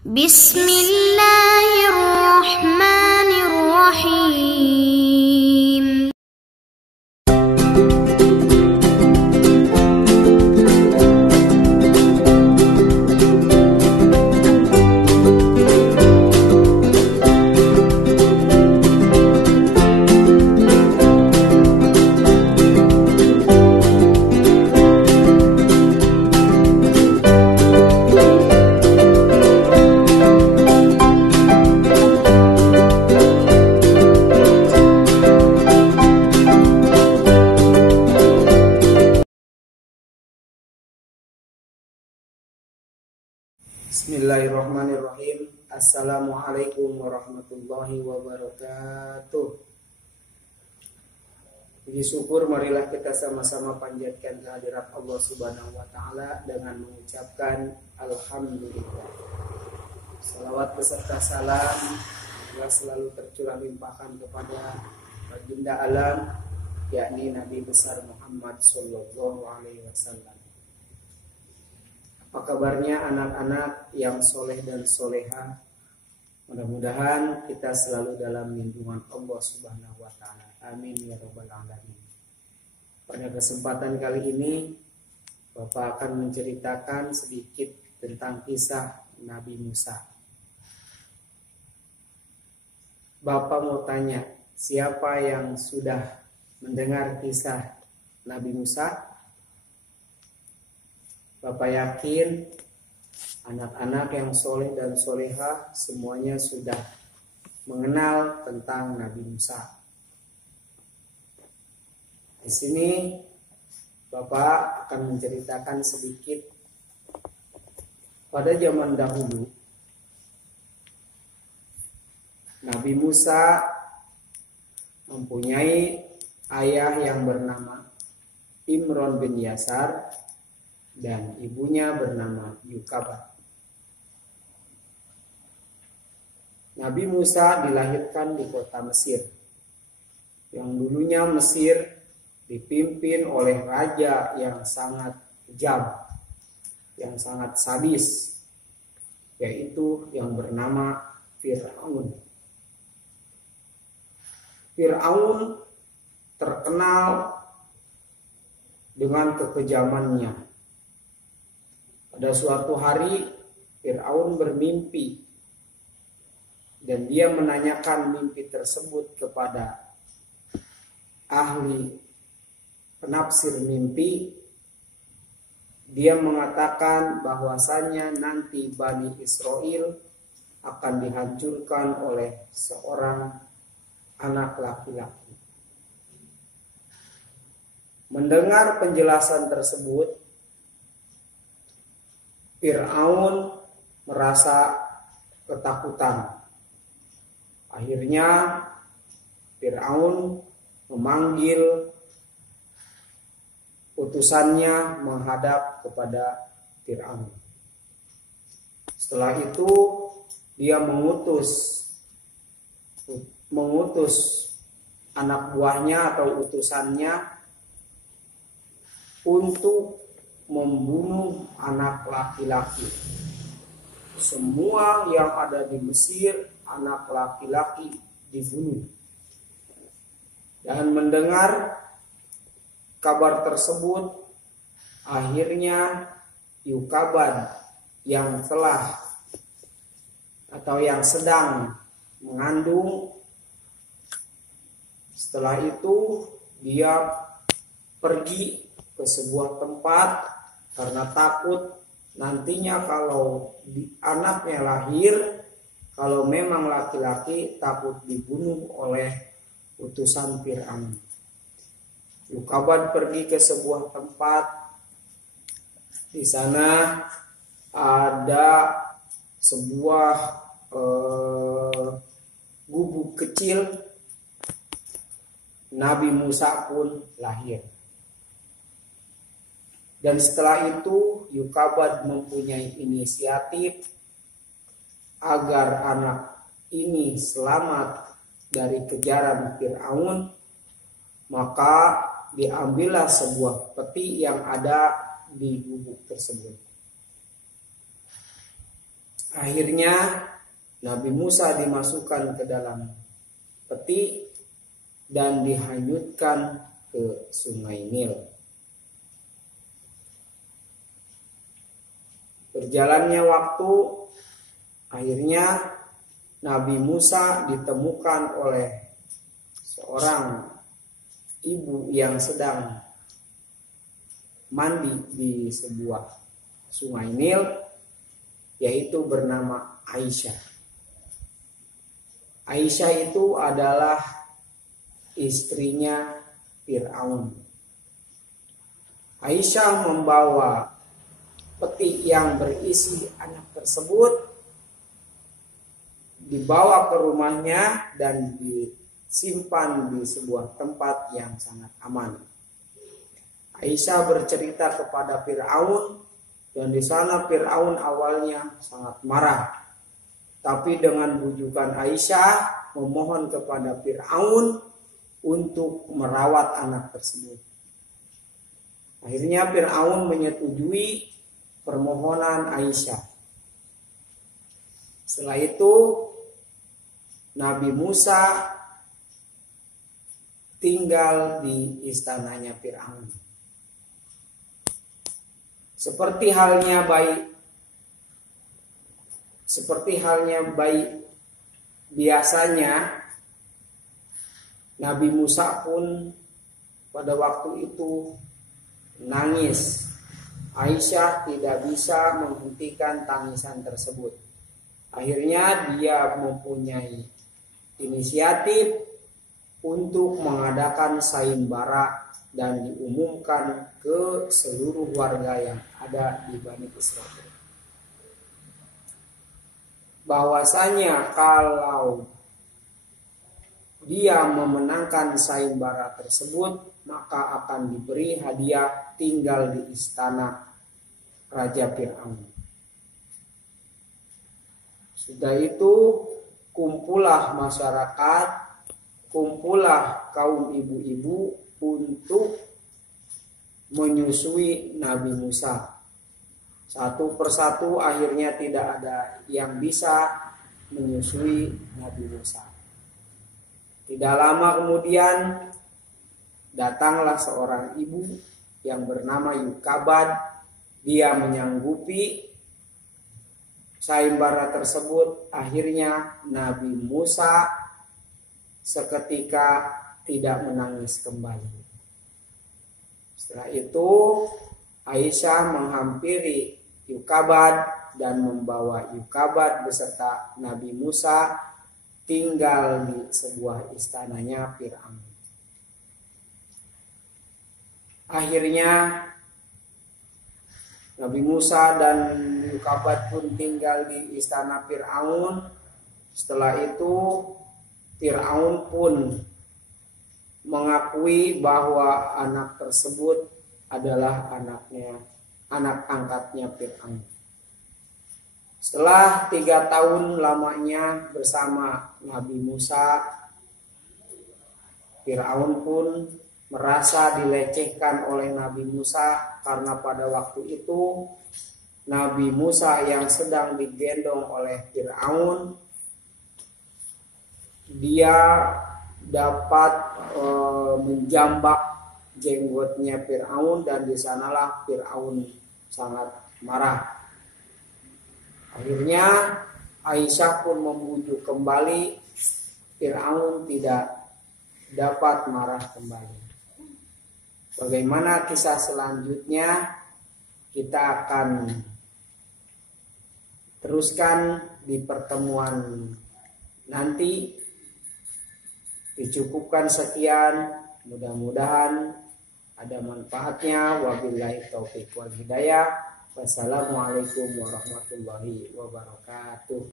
Bismillahirrahmanirrahim. Bismillahirrahmanirrahim. Assalamualaikum warahmatullahi wabarakatuh. Puji syukur marilah kita sama-sama panjatkan kehadirat Allah Subhanahu wa taala dengan mengucapkan alhamdulillah. Salawat beserta salam telah selalu tercurah limpahkan kepada baginda alam, yakni Nabi besar Muhammad sallallahu alaihi wasallam. Apa kabarnya anak-anak yang soleh dan soleha? Mudah-mudahan kita selalu dalam lindungan Allah Subhanahu wa taala. Amin ya rabbal alamin. Pada kesempatan kali ini Bapak akan menceritakan sedikit tentang kisah Nabi Musa. Bapak mau tanya, siapa yang sudah mendengar kisah Nabi Musa? Bapak yakin anak-anak yang soleh dan soleha semuanya sudah mengenal tentang Nabi Musa. Di sini Bapak akan menceritakan sedikit pada zaman dahulu Nabi Musa mempunyai ayah yang bernama Imron bin Yasar dan ibunya bernama Yukabad. Nabi Musa dilahirkan di kota Mesir, yang dulunya Mesir dipimpin oleh raja yang sangat kejam, yang sangat sadis, yaitu yang bernama Fir'aun. Fir'aun terkenal dengan kekejamannya. Pada suatu hari Fir'aun bermimpi dan dia menanyakan mimpi tersebut kepada ahli penafsir mimpi. Dia mengatakan bahwasannya nanti Bani Israel akan dihancurkan oleh seorang anak laki-laki. Mendengar penjelasan tersebut, Fir'aun merasa ketakutan. Akhirnya Fir'aun memanggil utusannya menghadap kepada Fir'aun. Setelah itu dia mengutus anak buahnya atau utusannya untuk membunuh anak laki-laki. Semua yang ada di Mesir anak laki-laki dibunuh. Dan mendengar kabar tersebut, akhirnya Yukabad yang telah atau yang sedang mengandung, setelah itu dia pergi ke sebuah tempat karena takut nantinya kalau anaknya lahir, kalau memang laki-laki, takut dibunuh oleh utusan Fir'aun. Yukabad pergi ke sebuah tempat. Di sana ada sebuah gubuk kecil. Nabi Musa pun lahir. Dan setelah itu Yukabad mempunyai inisiatif agar anak ini selamat dari kejaran Fir'aun, maka diambillah sebuah peti yang ada di gubuk tersebut. Akhirnya Nabi Musa dimasukkan ke dalam peti dan dihanyutkan ke Sungai Nil. Berjalannya waktu, akhirnya Nabi Musa ditemukan oleh seorang ibu yang sedang mandi di sebuah Sungai Nil, yaitu bernama Aisyah. Aisyah itu adalah istrinya Fir'aun. Aisyah membawa peti yang berisi anak tersebut, dibawa ke rumahnya dan disimpan di sebuah tempat yang sangat aman. Aisyah bercerita kepada Fir'aun, dan di sana Fir'aun awalnya sangat marah. Tapi dengan bujukan Aisyah memohon kepada Fir'aun untuk merawat anak tersebut. Akhirnya Fir'aun menyetujui permohonan Aisyah. Setelah itu Nabi Musa tinggal di istananya Fir'aun. Seperti halnya bayi biasanya, Nabi Musa pun pada waktu itu nangis. Aisyah tidak bisa menghentikan tangisan tersebut. Akhirnya dia mempunyai inisiatif untuk mengadakan sayembara dan diumumkan ke seluruh warga yang ada di Bani Israil, bahwasanya kalau dia memenangkan sayembara tersebut, maka akan diberi hadiah tinggal di istana Raja Fir'aun. Sudah itu kumpullah masyarakat, kumpullah kaum ibu-ibu untuk menyusui Nabi Musa. Satu persatu akhirnya tidak ada yang bisa menyusui Nabi Musa. Tidak lama kemudian datanglah seorang ibu yang bernama Yukabad. Dia menyanggupi sayembara tersebut. Akhirnya Nabi Musa seketika tidak menangis kembali. Setelah itu Aisyah menghampiri Yukabad dan membawa Yukabad beserta Nabi Musa tinggal di sebuah istananya Fir'aun. Akhirnya Nabi Musa dan Yukabad pun tinggal di istana Fir'aun. Setelah itu Fir'aun pun mengakui bahwa anak tersebut adalah anak angkatnya Fir'aun. Setelah 3 tahun lamanya bersama Nabi Musa, Fir'aun pun merasa dilecehkan oleh Nabi Musa karena pada waktu itu Nabi Musa yang sedang digendong oleh Fir'aun, dia dapat menjambak jenggotnya Fir'aun dan di sanalah Fir'aun sangat marah. Akhirnya Aisyah pun membujuk kembali, Fir'aun tidak dapat marah kembali. Bagaimana kisah selanjutnya kita akan teruskan di pertemuan nanti. Dicukupkan sekian, mudah-mudahan ada manfaatnya. Wabillahi taufiq wal hidayah. Wassalamualaikum warahmatullahi wabarakatuh.